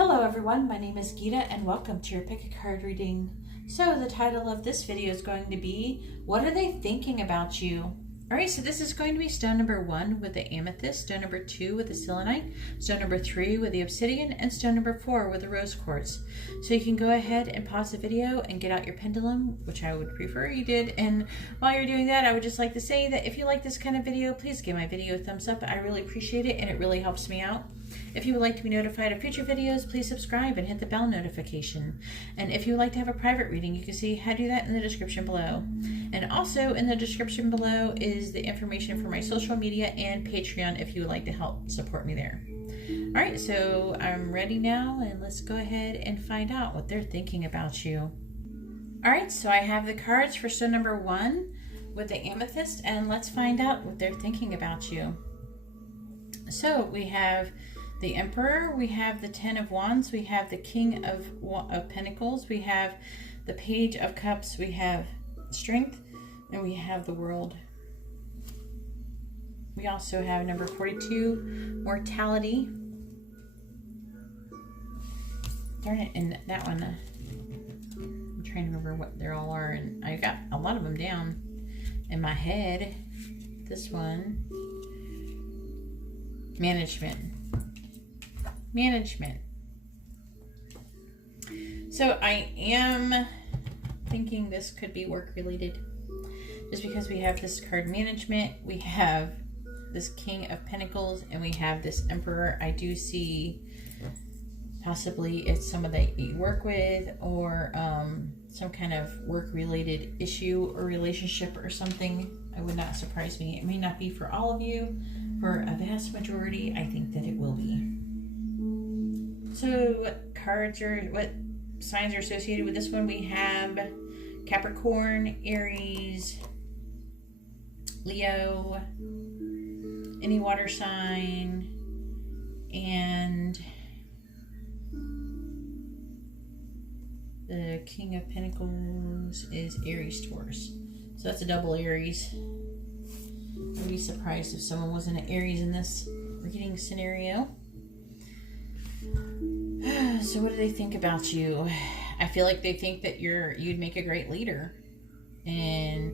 Hello everyone, my name is Geeta and welcome to your pick a card reading. So the title of this video is going to be, what are they thinking about you? Alright, so this is going to be stone number 1 with the amethyst, stone number 2 with the selenite, stone number 3 with the obsidian, and stone number 4 with the rose quartz. So you can go ahead and pause the video and get out your pendulum, which I would prefer you did. And while you're doing that, I would just like to say that if you like this kind of video, please give my video a thumbs up. I really appreciate it and it really helps me out. If you would like to be notified of future videos, please subscribe and hit the bell notification. And if you would like to have a private reading, you can see how to do that in the description below. And also in the description below is the information for my social media and Patreon if you would like to help support me there. Alright, so I'm ready now and let's go ahead and find out what they're thinking about you. Alright, so I have the cards for stone number 1 with the amethyst, and let's find out what they're thinking about you. So we have the Emperor, we have the Ten of Wands, we have the King of Pentacles, we have the Page of Cups, we have Strength, and we have the World. We also have number 42, Mortality. Darn it, and that one, I'm trying to remember what they all are, and I got a lot of them down in my head. This one, Management. So I am thinking this could be work related, just because we have this card Management, we have this King of Pentacles, and we have this Emperor. I do see possibly it's someone that you work with, or some kind of work related issue or relationship or something. It would not surprise me. It may not be for all of you. For a vast majority, I think that it will be. So what signs are associated with this one? We have Capricorn, Aries, Leo, any water sign, and the King of Pentacles is Aries, Taurus. So that's a double Aries. I'd be surprised if someone wasn't an Aries in this reading scenario. So what do they think about you? I feel like they think that you'd make a great leader, and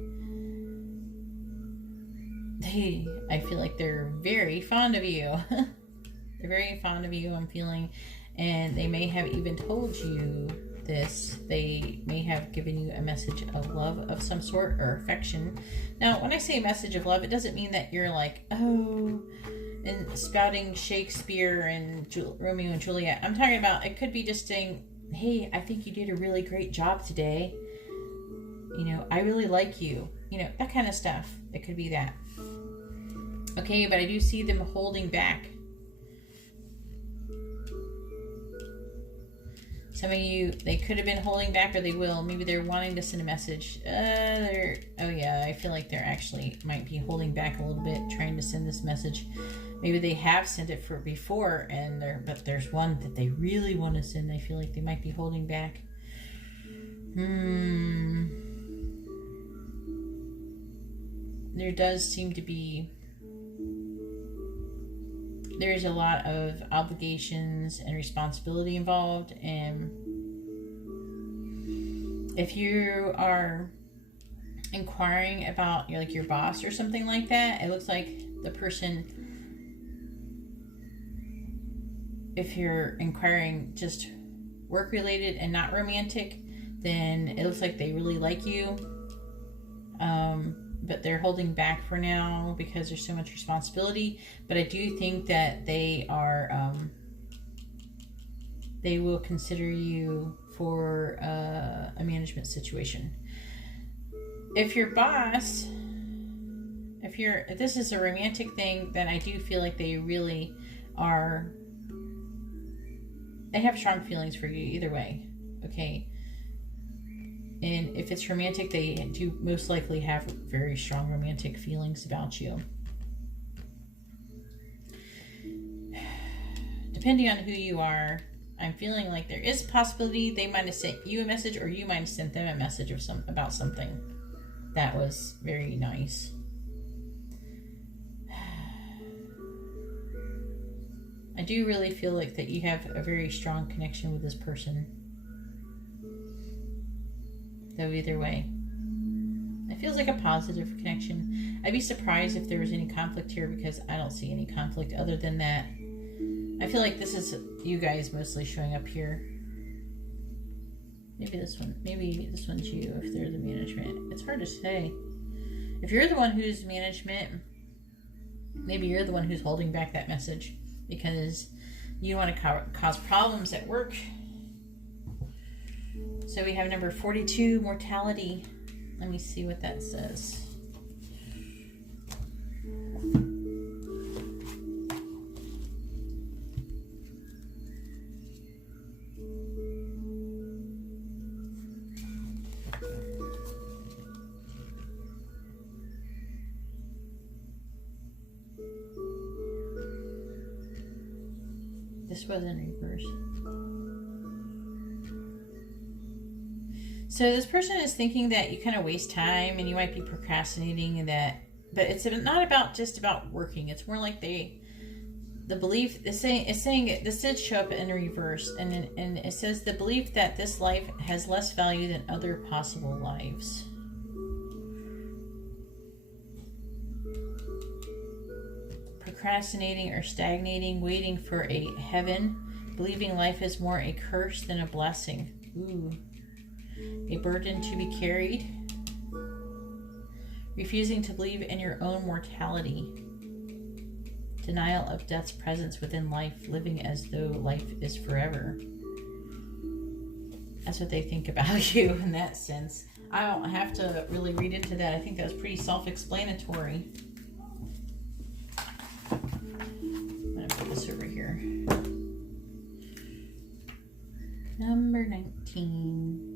I feel like they're very fond of you. They're very fond of you, I'm feeling, and they may have even told you this. They may have given you a message of love of some sort, or affection. Now, when I say message of love, it doesn't mean that you're like, oh, and spouting Shakespeare and Romeo and Juliet. I'm talking about, it could be just saying, hey, I think you did a really great job today. You know, I really like you. You know, that kind of stuff. It could be that. Okay, but I do see them holding back. Some of you, they could have been holding back, or they will. Maybe they're wanting to send a message. Oh yeah, I feel like they're actually might be holding back a little bit, trying to send this message. Maybe they have sent it before, but there's one that they really want to send. I feel like they might be holding back. There does seem to be, there's a lot of obligations and responsibility involved, and if you are inquiring about your boss or something like that, it looks like the person, if you're inquiring just work related and not romantic, then it looks like they really like you, but they're holding back for now because there's so much responsibility. But I do think that they are, they will consider you for a management situation. If your boss, if this is a romantic thing, then I do feel like they really are, they have strong feelings for you either way. Okay. And if it's romantic, they do most likely have very strong romantic feelings about you. Depending on who you are, I'm feeling like there is a possibility they might have sent you a message, or you might have sent them a message about something that was very nice. I do really feel like that you have a very strong connection with this person. Though either way, it feels like a positive connection. I'd be surprised if there was any conflict here, because I don't see any conflict other than that. I feel like this is you guys mostly showing up here. Maybe this one's you if they're the management. It's hard to say. If you're the one who's management, maybe you're the one who's holding back that message because you don't want to cause problems at work. So we have number 42, mortality. Let me see what that says. This was in reverse. So this person is thinking that you kind of waste time and you might be procrastinating, and that, but it's not about just about working. It's more like the belief is saying this did show up in reverse, and it says the belief that this life has less value than other possible lives. Procrastinating or stagnating, waiting for a heaven, believing life is more a curse than a blessing. Ooh. A burden to be carried, refusing to believe in your own mortality, denial of death's presence within life, living as though life is forever. That's what they think about you in that sense. I don't have to really read into that. I think that was pretty self-explanatory. I'm going to put this over here. Number 19.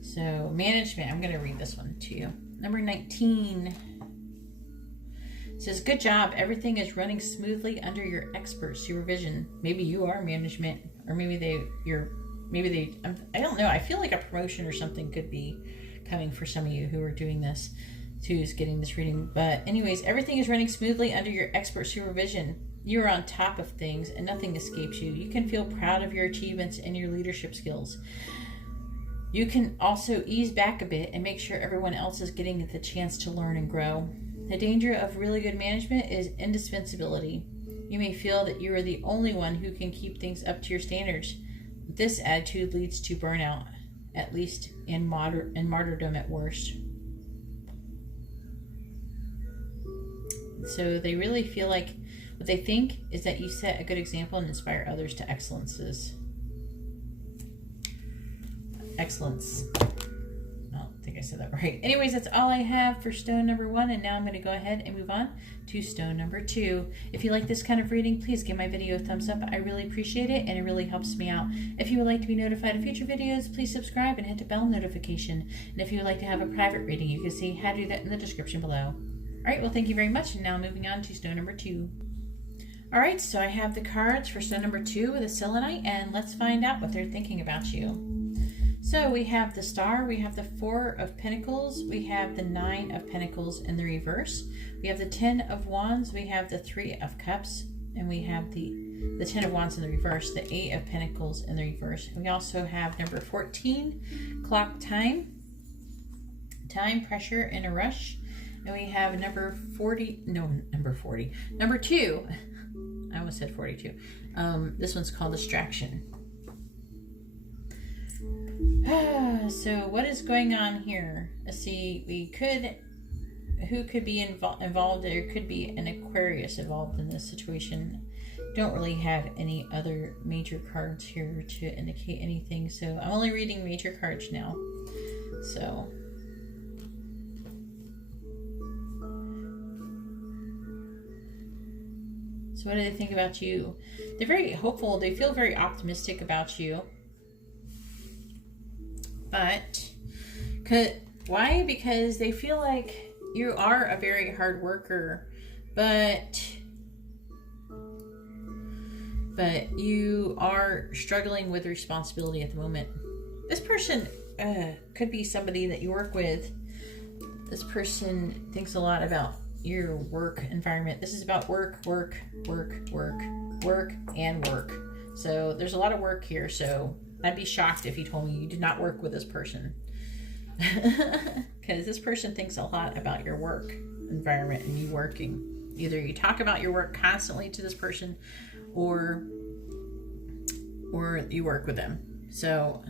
So, management. I'm going to read this one to you. Number 19 says, good job. Everything is running smoothly under your expert supervision. Maybe you are management, or maybe I don't know. I feel like a promotion or something could be coming for some of you who are doing this, who's getting this reading. But anyways, everything is running smoothly under your expert supervision. You're on top of things and nothing escapes you. You can feel proud of your achievements and your leadership skills. You can also ease back a bit and make sure everyone else is getting the chance to learn and grow. The danger of really good management is indispensability. You may feel that you are the only one who can keep things up to your standards. This attitude leads to burnout, at least, and martyrdom at worst. So they really feel like what they think is that you set a good example and inspire others to excellence. I don't think I said that right. Anyways, that's all I have for stone number 1, and now I'm going to go ahead and move on to stone number 2. If you like this kind of reading, please give my video a thumbs up. I really appreciate it, and it really helps me out. If you would like to be notified of future videos, please subscribe and hit the bell notification. And if you would like to have a private reading, you can see how to do that in the description below. Alright, well, thank you very much, and now moving on to stone number 2. Alright, so I have the cards for stone number 2 with a selenite, and let's find out what they're thinking about you. So we have the Star, we have the 4 of Pentacles, we have the 9 of Pentacles in the reverse, we have the 10 of Wands, we have the 3 of Cups, and we have the 10 of Wands in the reverse, the 8 of Pentacles in the reverse. We also have number 14, Clock Time, Time, Pressure, and a Rush. And we have number 2. I almost said 42. This one's called Distraction. So what is going on here? Let's see, who could be involved? There could be an Aquarius involved in this situation. Don't really have any other major cards here to indicate anything, so I'm only reading major cards now. So what do they think about you? They're very hopeful. They feel very optimistic about you. But why? Because they feel like you are a very hard worker, but you are struggling with responsibility at the moment. This person could be somebody that you work with. This person thinks a lot about your work environment. This is about work, work, work, work, work, and work. So there's a lot of work here. So I'd be shocked if you told me you did not work with this person. Because this person thinks a lot about your work environment and you working. Either you talk about your work constantly to this person, or you work with them. So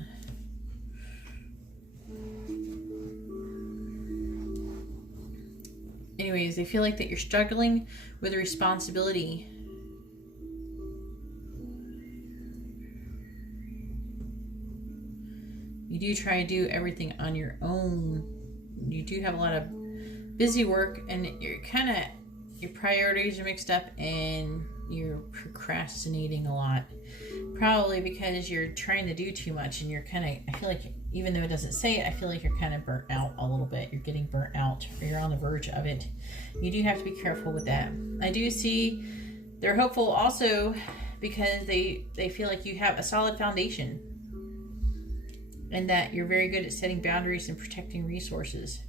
anyways, they feel like that you're struggling with a responsibility. You do try to do everything on your own. You do have a lot of busy work, and your priorities are mixed up, and you're procrastinating a lot. Probably because you're trying to do too much, and you're I feel like, even though it doesn't say it, I feel like you're kind of burnt out a little bit. You're getting burnt out, or you're on the verge of it. You do have to be careful with that. I do see they're hopeful also because they feel like you have a solid foundation, and that you're very good at setting boundaries and protecting resources.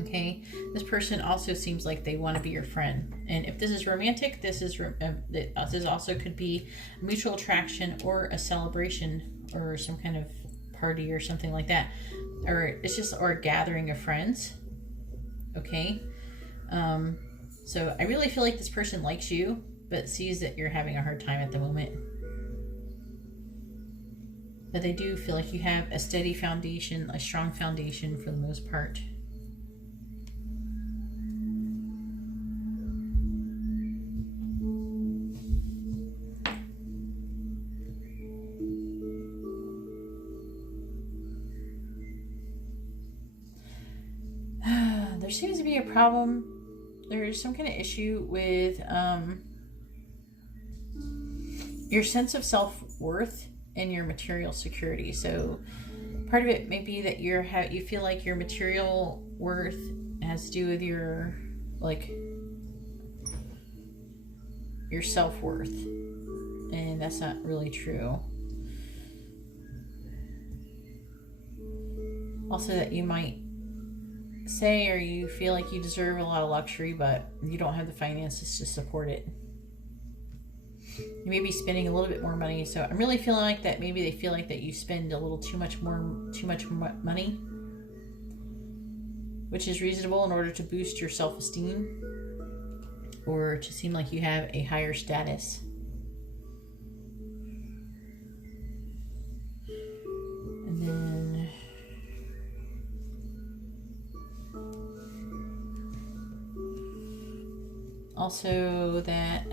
Okay, this person also seems like they want to be your friend, and if this is romantic, this also could be mutual attraction or a celebration or some kind of party or something like that, or it's just or a gathering of friends. Okay, so I really feel like this person likes you, but sees that you're having a hard time at the moment. But they do feel like you have a steady foundation, a strong foundation for the most part. There seems to be a problem. There's some kind of issue with your sense of self-worth and your material security. So part of it may be that you feel like your material worth has to do with your self-worth, and that's not really true. Also, that you might say, or you feel like you deserve a lot of luxury, but you don't have the finances to support it. You may be spending a little bit more money. So I'm really feeling like that maybe they feel like that you spend a little too much money, which is reasonable in order to boost your self-esteem or to seem like you have a higher status. And then also that,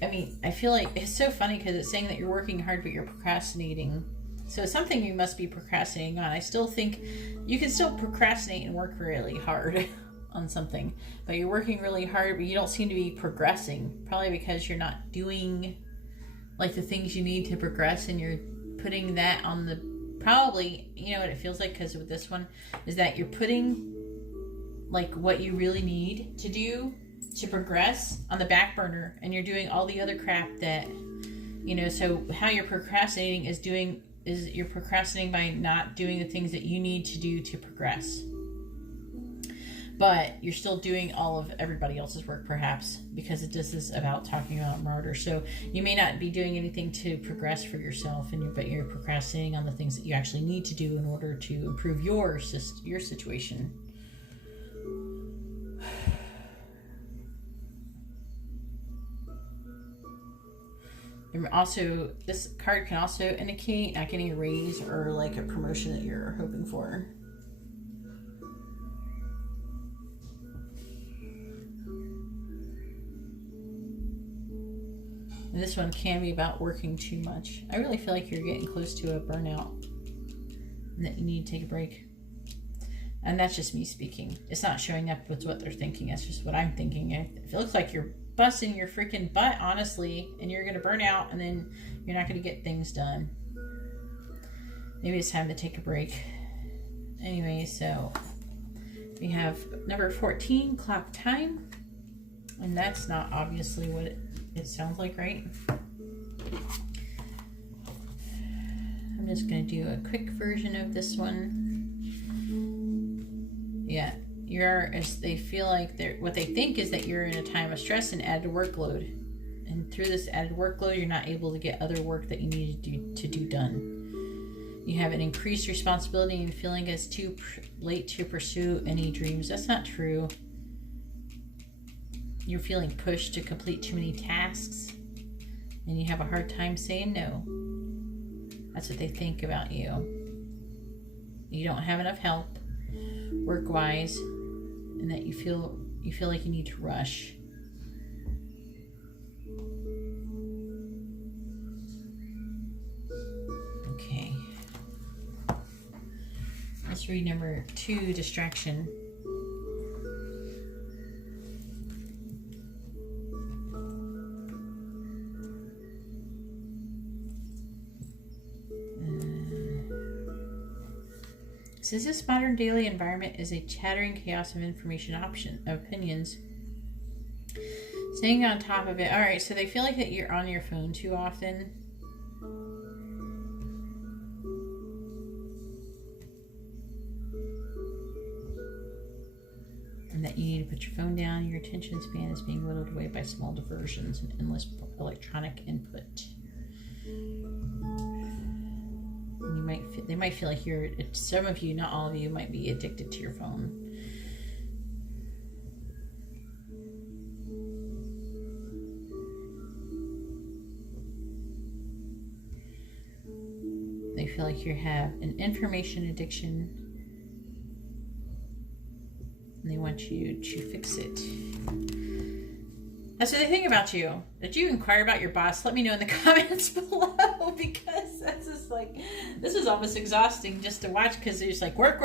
I feel like it's so funny because it's saying that you're working hard but you're procrastinating. So it's something you must be procrastinating on. I still think you can still procrastinate and work really hard on something, but you're working really hard but you don't seem to be progressing, probably because you're not doing like the things you need to progress, and you're putting that on the, probably, you know what it feels like, because with this one is that you're putting like what you really need to do to progress on the back burner, and you're doing all the other crap that, so how you're procrastinating is you're procrastinating by not doing the things that you need to do to progress. But you're still doing all of everybody else's work, perhaps, because this is about talking about murder. So you may not be doing anything to progress for yourself, but you're procrastinating on the things that you actually need to do in order to improve your situation. Also, this card can also indicate not getting a raise or like a promotion that you're hoping for. And this one can be about working too much. I really feel like you're getting close to a burnout and that you need to take a break. And that's just me speaking. It's not showing up with what they're thinking. That's just what I'm thinking. It looks like you're busting your freaking butt, honestly, and you're going to burn out, and then you're not going to get things done. Maybe it's time to take a break. Anyway, so we have number 14, clock time. And that's not obviously what it sounds like, right? I'm just going to do a quick version of this one. Yeah, they feel like what they think is that you're in a time of stress and added workload. And through this added workload, you're not able to get other work that you need to do done. You have an increased responsibility and feeling it's too late to pursue any dreams. That's not true. You're feeling pushed to complete too many tasks, and you have a hard time saying no. That's what they think about you. You don't have enough help, work-wise, and that you feel like you need to rush. Okay. Let's read number 2, distraction. Since this modern daily environment is a chattering chaos of information, opinions, staying on top of it. All right, so they feel like that you're on your phone too often. And that you need to put your phone down. Your attention span is being whittled away by small diversions and endless electronic input. They might feel like some of you, not all of you, might be addicted to your phone. They feel like you have an information addiction, and they want you to fix it. That's what they think about you. Did you inquire about your boss? Let me know in the comments below, because that's just like, this is almost exhausting just to watch, because they're just like work.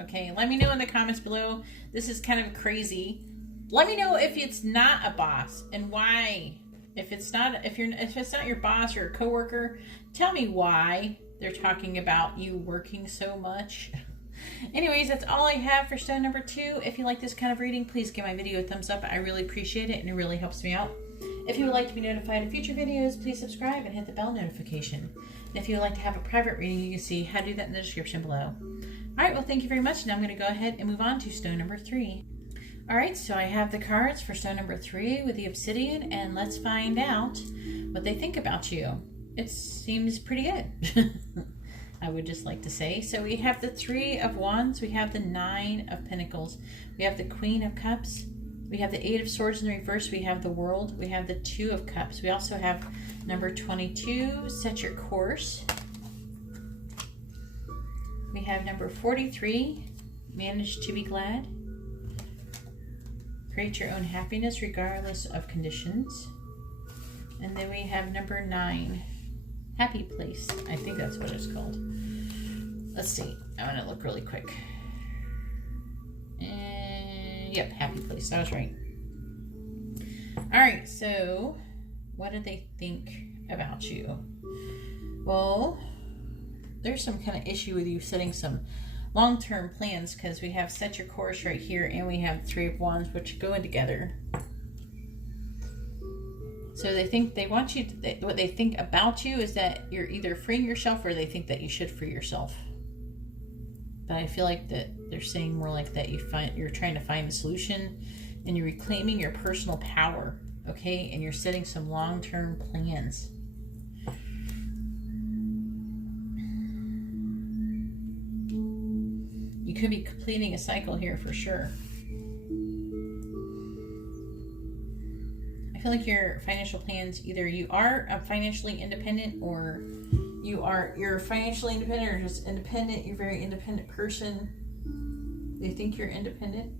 Okay, let me know in the comments below. This is kind of crazy. Let me know if it's not a boss and why. If it's not your boss or a coworker, tell me why they're talking about you working so much. Anyways, that's all I have for stone number 2. If you like this kind of reading, please give my video a thumbs up. I really appreciate it, and it really helps me out. If you would like to be notified of future videos, please subscribe and hit the bell notification. And if you would like to have a private reading, you can see how to do that in the description below. All right, well, thank you very much. Now I'm going to go ahead and move on to stone number 3. All right, so I have the cards for stone number 3 with the obsidian, and let's find out what they think about you. It seems pretty good. I would just like to say. So we have the 3 of Wands, we have the 9 of Pentacles, we have the Queen of Cups, we have the 8 of Swords in the reverse, we have the World, we have the 2 of Cups. We also have number 22, set your course. We have number 43, manage to be glad. Create your own happiness regardless of conditions. And then we have number 9, happy place. I think that's what it's called. Let's see. I'm going to look really quick. And yep, happy place. I was right. All right, so what do they think about you? Well, there's some kind of issue with you setting some long-term plans, because we have set your course right here, and we have 3 of Wands, which go in together. So what they think about you is that you're either freeing yourself, or they think that you should free yourself. But I feel like that they're saying more like that you're trying to find a solution, and you're reclaiming your personal power, okay? And you're setting some long-term plans. You could be completing a cycle here for sure. I feel like your financial plans, either you are financially independent, or you're financially independent, or just independent. You're a very independent person. They think you're independent,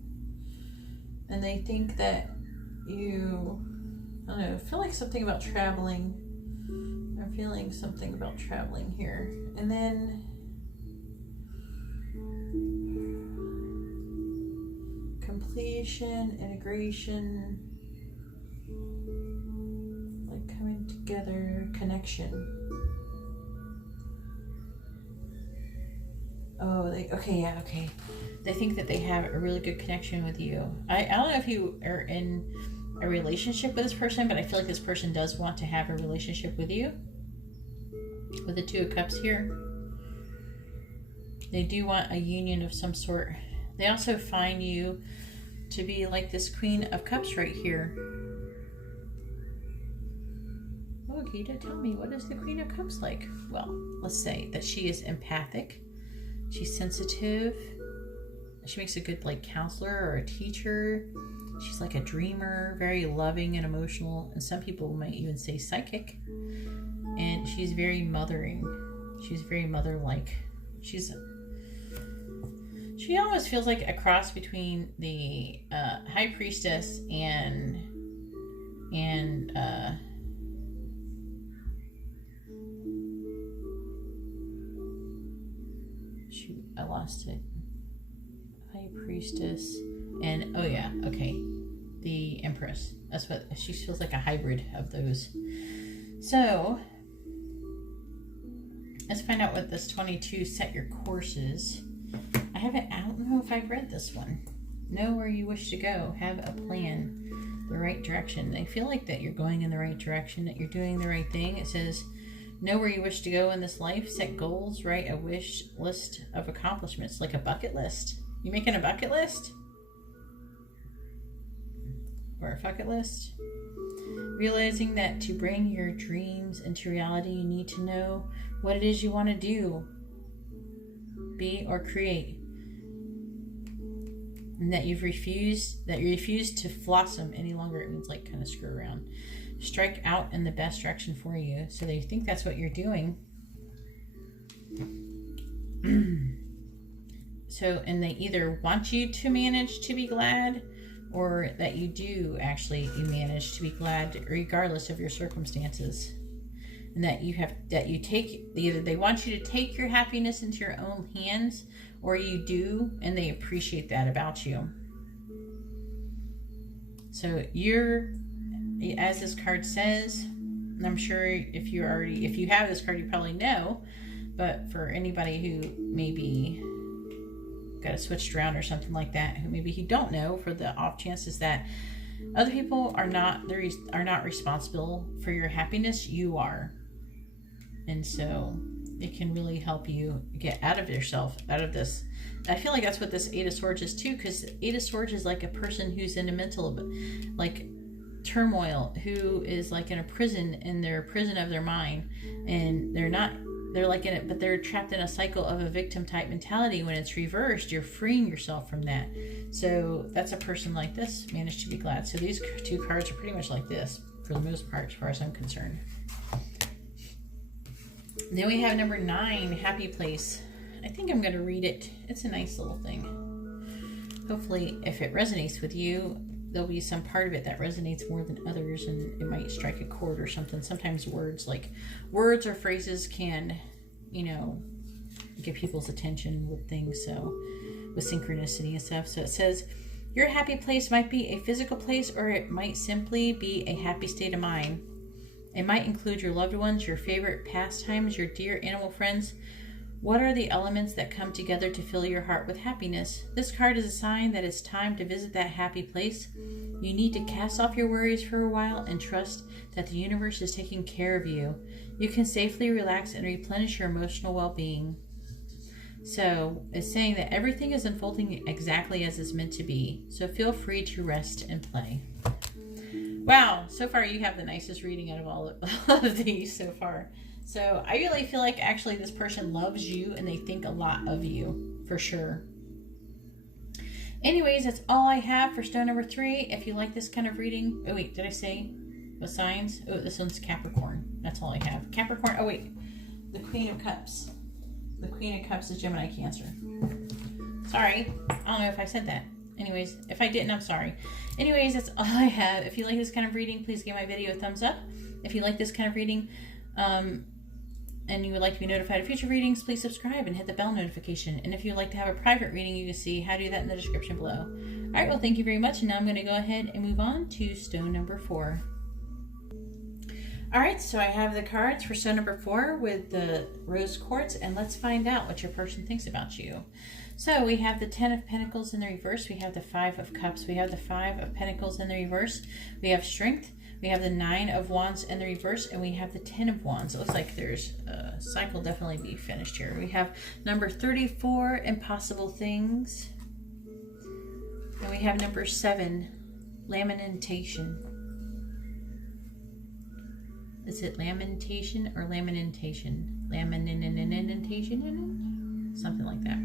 and they think that you, I don't know, feel like something about traveling. I'm feeling something about traveling here. And then completion, integration, like coming together, connection. Oh, okay. They think that they have a really good connection with you. I don't know if you are in a relationship with this person, but I feel like this person does want to have a relationship with you. With the 2 of Cups here, they do want a union of some sort. They also find you to be like this Queen of Cups right here. Oh, Gita, tell me, what is the Queen of Cups like? Well, let's say that she is empathic. She's sensitive. She makes a good like counselor or a teacher. She's like a dreamer, very loving and emotional. And some people might even say psychic. And she's very mothering. She's very mother-like. She almost feels like a cross between the High Priestess and shoot, I lost it. High Priestess and oh yeah, okay, the Empress. That's what she feels like, a hybrid of those. So let's find out what this 22 set your course is. I don't know if I've read this one. Know where you wish to go. Have a plan. The right direction. I feel like that you're going in the right direction, that you're doing the right thing. It says, know where you wish to go in this life. Set goals. Write a wish list of accomplishments, like a bucket list. You making a bucket list? Or a bucket list? Realizing that to bring your dreams into reality, you need to know what it is you want to do, be, or create. And that you refuse to blossom any longer. It means like kind of screw around. Strike out in the best direction for you. So they think that's what you're doing. So, and they either want you to manage to be glad, or that you do actually you manage to be glad regardless of your circumstances. And that either they want you to take your happiness into your own hands, or you do, and they appreciate that about you. So you're, as this card says, and I'm sure if you have this card, you probably know, but for anybody who maybe got it switched around or something like that, who maybe you don't know, for the off chances that other people are not responsible for your happiness, you are. And so it can really help you get out of yourself, out of this. I feel like that's what this Eight of Swords is too, because Eight of Swords is like a person who's in a mental like turmoil, who is like in a prison, in their prison of their mind, and they're like in it, but they're trapped in a cycle of a victim type mentality. When it's reversed, you're freeing yourself from that. So that's a person like this, managed to be glad. So these two cards are pretty much like this for the most part, as far as I'm concerned. Then we have number 9, Happy Place. I think I'm going to read it. It's a nice little thing. Hopefully, if it resonates with you, there'll be some part of it that resonates more than others, and it might strike a chord or something. Sometimes words or phrases can, get people's attention with things, so with synchronicity and stuff. So it says, your happy place might be a physical place, or it might simply be a happy state of mind. It might include your loved ones, your favorite pastimes, your dear animal friends. What are the elements that come together to fill your heart with happiness? This card is a sign that it's time to visit that happy place. You need to cast off your worries for a while and trust that the universe is taking care of you. You can safely relax and replenish your emotional well-being. So it's saying that everything is unfolding exactly as it's meant to be. So feel free to rest and play. Wow, so far you have the nicest reading out of all of these so far. So I really feel like actually this person loves you and they think a lot of you, for sure. Anyways, that's all I have for stone number 3. If you like this kind of reading, oh wait, did I say what signs? Oh, this one's Capricorn. That's all I have. Capricorn, oh wait, the Queen of Cups. The Queen of Cups is Gemini, Cancer. Sorry, I don't know if I said that. Anyways, if I didn't, I'm sorry. Anyways, that's all I have. If you like this kind of reading, please give my video a thumbs up. If you like this kind of reading, and you would like to be notified of future readings, please subscribe and hit the bell notification. And if you'd like to have a private reading, you can see how to do that in the description below. All right, well, thank you very much. And now I'm going to go ahead and move on to stone number 4. All right, so I have the cards for stone number 4 with the rose quartz, and let's find out what your person thinks about you. So we have the 10 of Pentacles in the reverse. We have the 5 of Cups. We have the 5 of Pentacles in the reverse. We have Strength. We have the 9 of Wands in the reverse, and we have the 10 of Wands. It looks like there's a cycle definitely be finished here. We have number 34, Impossible Things. And we have number 7, lamentation. Is it lamentation or lamentation? Lamentation? Something like that.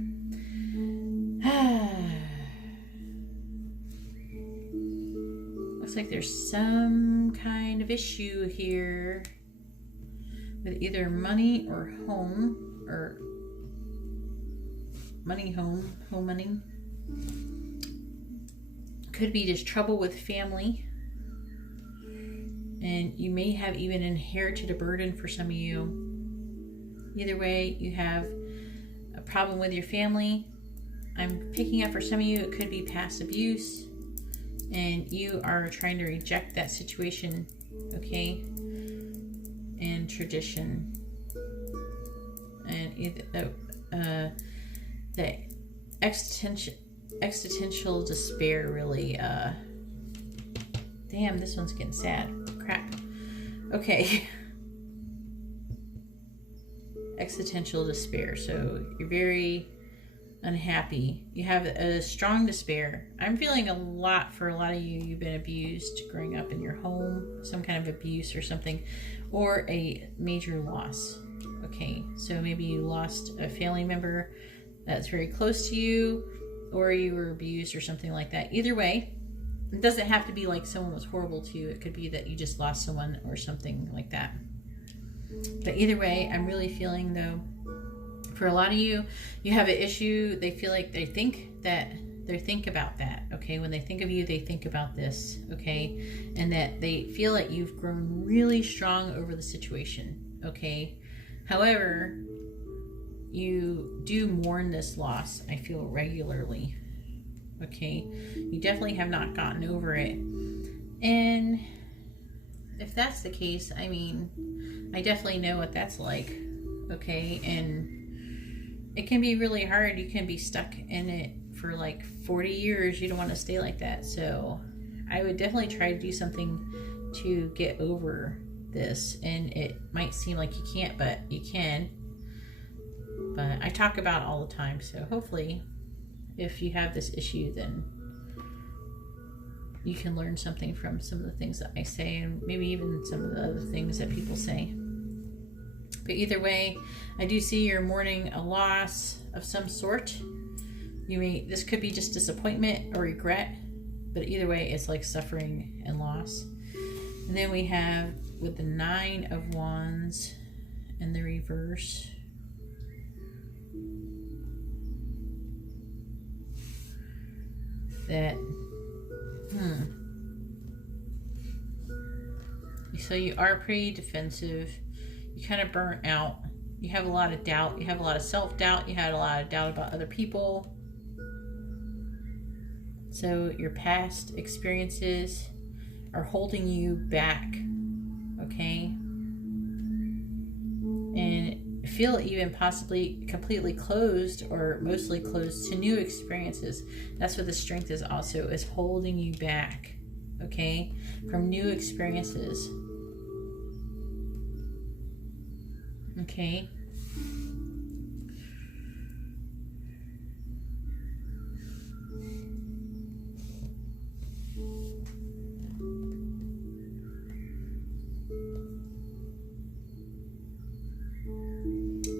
Looks like there's some kind of issue here with either money or home, or money, home money. Could be just trouble with family. And you may have even inherited a burden for some of you. Either way, you have a problem with your family. I'm picking up for some of you, it could be past abuse. And you are trying to reject that situation, okay? And tradition. And the existential despair really, damn, this one's getting sad. Crap. Okay. Existential despair. So you're very unhappy. You have a strong despair. I'm feeling a lot for a lot of you. You've been abused growing up in your home, some kind of abuse or something, or a major loss. Okay. So maybe you lost a family member that's very close to you, or you were abused or something like that. Either way, it doesn't have to be like someone was horrible to you. It could be that you just lost someone or something like that. But either way, I'm really feeling, though, for a lot of you, you have an issue. They feel like they think about that, okay? When they think of you, they think about this, okay? And that they feel like you've grown really strong over the situation, okay? However, you do mourn this loss, I feel, regularly. Okay, you definitely have not gotten over it. And if that's the case, I mean, I definitely know what that's like. Okay, and it can be really hard. You can be stuck in it for like 40 years. You don't want to stay like that. So I would definitely try to do something to get over this. And it might seem like you can't, but you can. But I talk about it all the time. So hopefully, if you have this issue, then you can learn something from some of the things that I say, and maybe even some of the other things that people say. But either way, I do see you're mourning a loss of some sort. This could be just disappointment or regret, but either way, it's like suffering and loss. And then we have with the 9 of Wands in the reverse. That, so you are pretty defensive. You kind of burnt out. You have a lot of doubt. You have a lot of self-doubt. You had a lot of doubt about other people. So your past experiences are holding you back, okay? And feel even possibly completely closed or mostly closed to new experiences. That's what the strength is also, is holding you back, okay, from new experiences. Okay.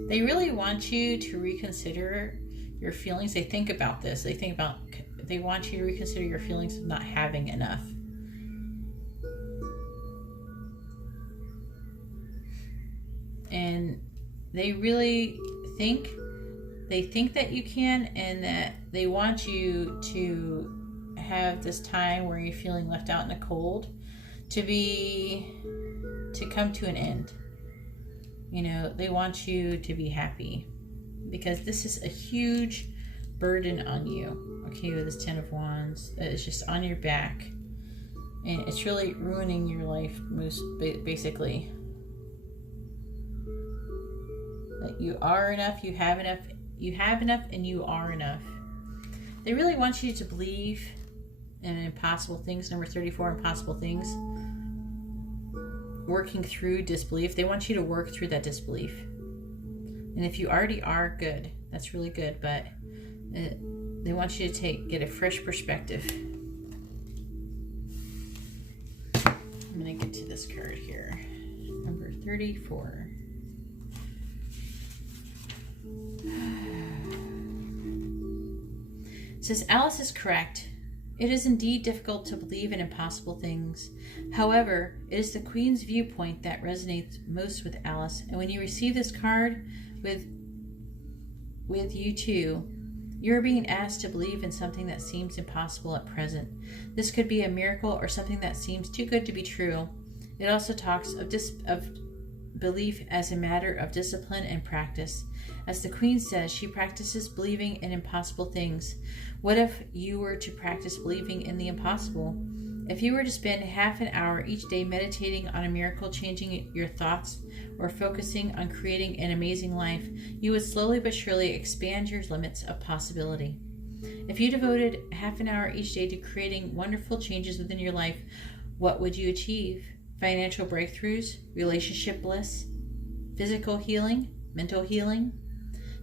They really want you to reconsider your feelings. They think about this. They want you to reconsider your feelings of not having enough. And they really think that you can, and that they want you to have this time where you're feeling left out in the cold to come to an end. You know, they want you to be happy, because this is a huge burden on you, okay, with this 10 of Wands. That is just on your back, and it's really ruining your life, basically. That you are enough, you have enough, and you are enough. They really want you to believe in impossible things. Number 34, impossible things. Working through disbelief. They want you to work through that disbelief. And if you already are, good. That's really good. But They want you to get a fresh perspective. I'm going to get to this card here. Number 34. It says, Alice is correct. It is indeed difficult to believe in impossible things. However, it is the Queen's viewpoint that resonates most with Alice. And when you receive this card with you too, you're being asked to believe in something that seems impossible at present. This could be a miracle or something that seems too good to be true. It also talks of belief as a matter of discipline and practice. As the Queen says, she practices believing in impossible things. What if you were to practice believing in the impossible? If you were to spend half an hour each day meditating on a miracle, changing your thoughts, or focusing on creating an amazing life, you would slowly but surely expand your limits of possibility. If you devoted half an hour each day to creating wonderful changes within your life, what would you achieve? Financial breakthroughs, relationship bliss, physical healing, mental healing?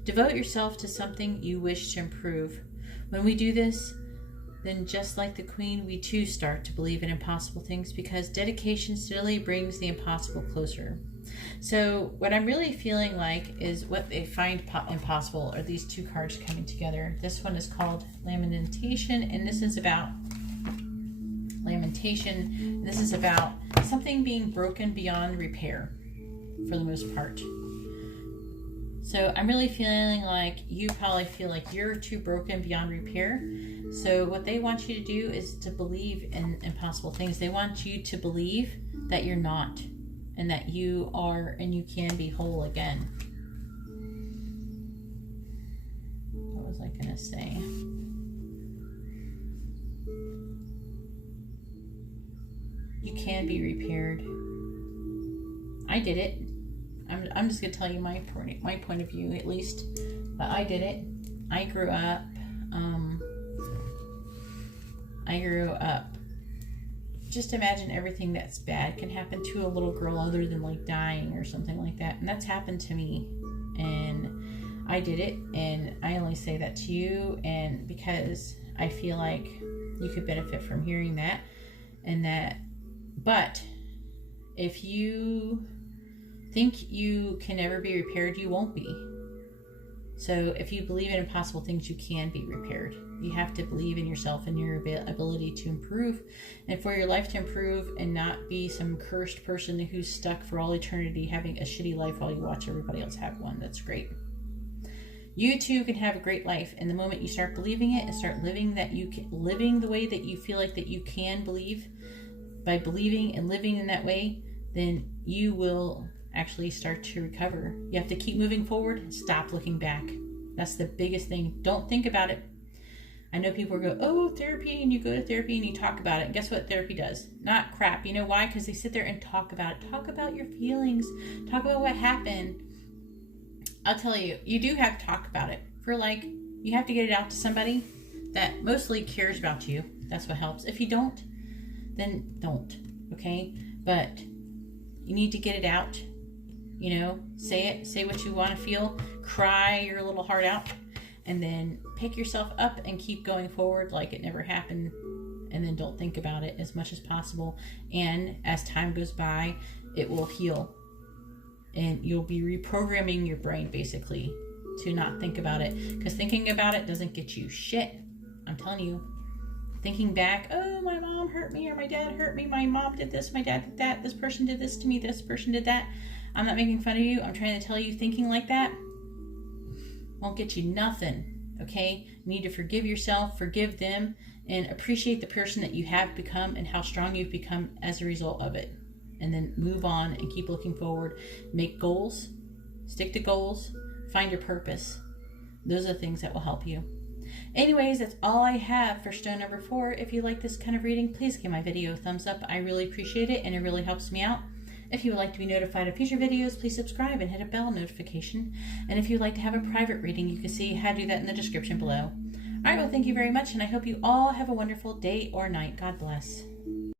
Devote yourself to something you wish to improve. When we do this, then just like the Queen, we too start to believe in impossible things, because dedication steadily brings the impossible closer. So what I'm really feeling like is what they find impossible are these two cards coming together. This one is called Lamentation, and this is about lamentation. This is about something being broken beyond repair for the most part. So I'm really feeling like you probably feel like you're too broken beyond repair. So what they want you to do is to believe in impossible things. They want you to believe that you're not, and that you are and you can be whole again. What was I going to say? You can be repaired. I did it. I'm just going to tell you my point of view, at least. But I did it. I grew up. Just imagine everything that's bad can happen to a little girl other than like dying or something like that. And that's happened to me. And I did it. And I only say that to you, and because I feel like you could benefit from hearing that. But if you think you can never be repaired, you won't be. So if you believe in impossible things, you can be repaired. You have to believe in yourself and your ability to improve, and for your life to improve and not be some cursed person who's stuck for all eternity having a shitty life while you watch everybody else have one. That's great. You too can have a great life, and the moment you start believing it and start living the way that you feel like that you can believe, by believing and living in that way, then you will actually start to recover. You have to keep moving forward and stop looking back. That's the biggest thing. Don't think about it. I know people go, oh, therapy, and you go to therapy and you talk about it. And guess what therapy does? Not crap. You know why? Because they sit there and talk about it. Talk about your feelings. Talk about what happened. I'll tell you, you do have to talk about it. You have to get it out to somebody that mostly cares about you. That's what helps. If you don't, then don't. Okay? But you need to get it out. Say it. Say what you want to feel. Cry your little heart out. And then pick yourself up and keep going forward like it never happened. And then don't think about it as much as possible. And as time goes by, it will heal. And you'll be reprogramming your brain, basically, to not think about it. Because thinking about it doesn't get you shit. I'm telling you. Thinking back, oh, my mom hurt me, or my dad hurt me, my mom did this, my dad did that, this person did this to me, this person did that. I'm not making fun of you. I'm trying to tell you, thinking like that won't get you nothing, okay? You need to forgive yourself, forgive them, and appreciate the person that you have become and how strong you've become as a result of it. And then move on and keep looking forward. Make goals, stick to goals, find your purpose. Those are the things that will help you. Anyways, that's all I have for stone number 4. If you like this kind of reading, please give my video a thumbs up. I really appreciate it, and it really helps me out. If you would like to be notified of future videos, please subscribe and hit a bell notification. And if you'd like to have a private reading, you can see how to do that in the description below. All right, well, thank you very much, and I hope you all have a wonderful day or night. God bless.